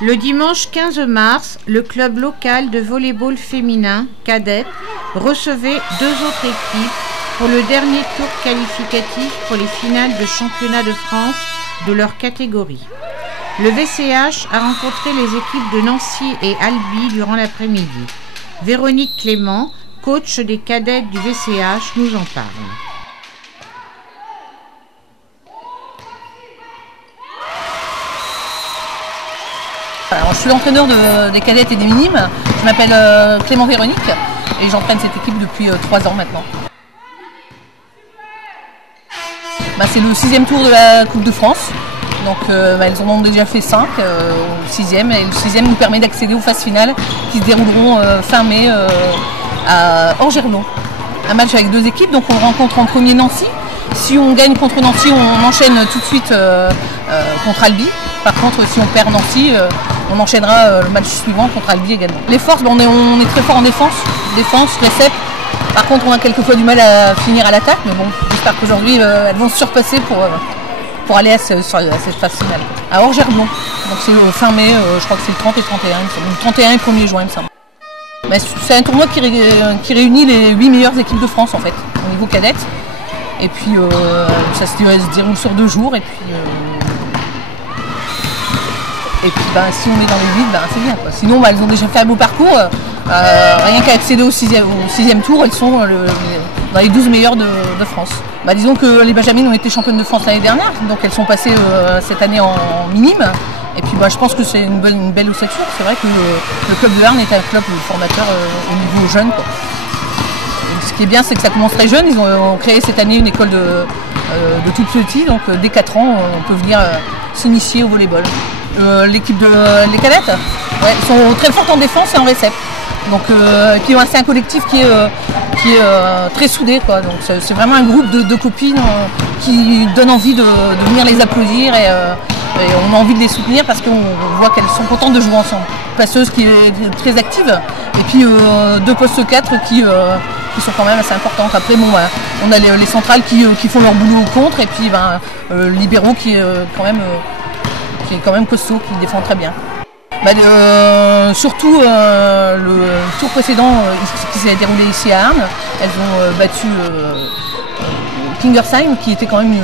Le dimanche 15 mars, le club local de volley-ball féminin, cadette, recevait deux autres équipes pour le dernier tour qualificatif pour les finales de championnat de France de leur catégorie. Le VCH a rencontré les équipes de Nancy et Albi durant l'après-midi. Véronique Clément, coach des cadettes du VCH, nous en parle. Alors, je suis l'entraîneur des cadettes et des minimes. Je m'appelle Clément Véronique et j'entraîne cette équipe depuis 3 ans maintenant. C'est le 6e tour de la Coupe de France. Donc elles en ont déjà fait 5 au 6e et le 6e nous permet d'accéder aux phases finales qui se dérouleront fin mai à Orgernon. Un match avec 2 équipes, donc on rencontre en premier Nancy. Si on gagne contre Nancy, on enchaîne tout de suite contre Albi. Par contre, si on perd Nancy, on enchaînera le match suivant contre Albi également. Les forces, on est très fort en défense, récep. Par contre, on a quelquefois du mal à finir à l'attaque, mais bon, j'espère qu'aujourd'hui, elles vont se surpasser pour aller à cette phase finale. À Orgernon, donc c'est fin mai, je crois que c'est le 30 et 31, le 31 et 1er juin, il me semble. C'est un tournoi qui réunit les 8 meilleures équipes de France, en fait, au niveau cadette. Et puis, ça se déroule sur 2 jours, et puis si on est dans les 8, c'est bien, quoi. Sinon, elles ont déjà fait un beau parcours. Rien qu'à accéder au 6e tour, elles sont dans les 12 meilleures de France. Disons que les Benjamines ont été championnes de France l'année dernière, donc elles sont passées cette année en minime. Et puis je pense que c'est une belle ossature. C'est vrai que le club de Arnes est un club formateur au niveau jeune, quoi. Ce qui est bien, c'est que ça commence très jeune. Ils ont créé cette année une école de tout petit, donc dès 4 ans, on peut venir s'initier au volleyball. L'équipe des cadettes, elles sont très fortes en défense et en récep. Donc, et puis c'est un collectif qui est très soudé, quoi. Donc c'est vraiment un groupe de copines qui donne envie de venir les applaudir et on a envie de les soutenir parce qu'on voit qu'elles sont contentes de jouer ensemble. Passeuse qui est très active et puis 2 postes 4 qui sont quand même assez importantes. Après on a les centrales qui font leur boulot contre et puis libéraux qui est quand même costaud, qui défend très bien. Surtout le tour précédent qui s'est déroulé ici à Arnes, elles ont battu Kingersheim qui était quand même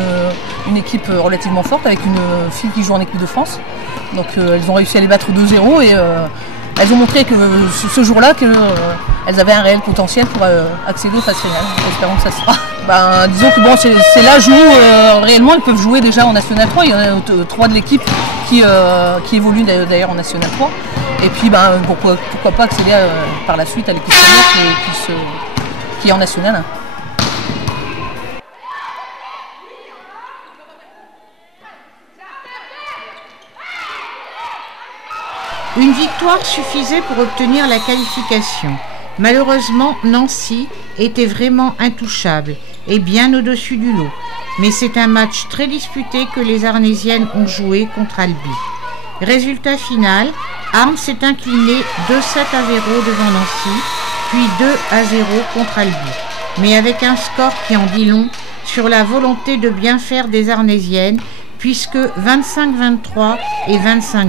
une équipe relativement forte avec une fille qui joue en équipe de France. Donc elles ont réussi à les battre 2-0 et elles ont montré que ce jour-là qu'elles avaient un réel potentiel pour accéder aux phases finales. Espérons que ça sera. Disons que c'est l'âge où réellement elles peuvent jouer déjà en National 3. Il y en a 3 de l'équipe qui évoluent d'ailleurs en National 3. Et puis pourquoi pas accéder par la suite à l'équipe première qui est en National 1. Une victoire suffisait pour obtenir la qualification. Malheureusement, Nancy était vraiment intouchable et bien au-dessus du lot. Mais c'est un match très disputé que les Arnésiennes ont joué contre Albi. Résultat final, Arnes s'est incliné 2-7-0 devant Nancy, puis 2-0 contre Albi. Mais avec un score qui en dit long sur la volonté de bien faire des Arnésiennes, puisque 25-23 et 25-20.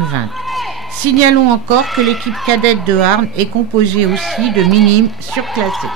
Signalons encore que l'équipe cadette de Arnes est composée aussi de minimes surclassées.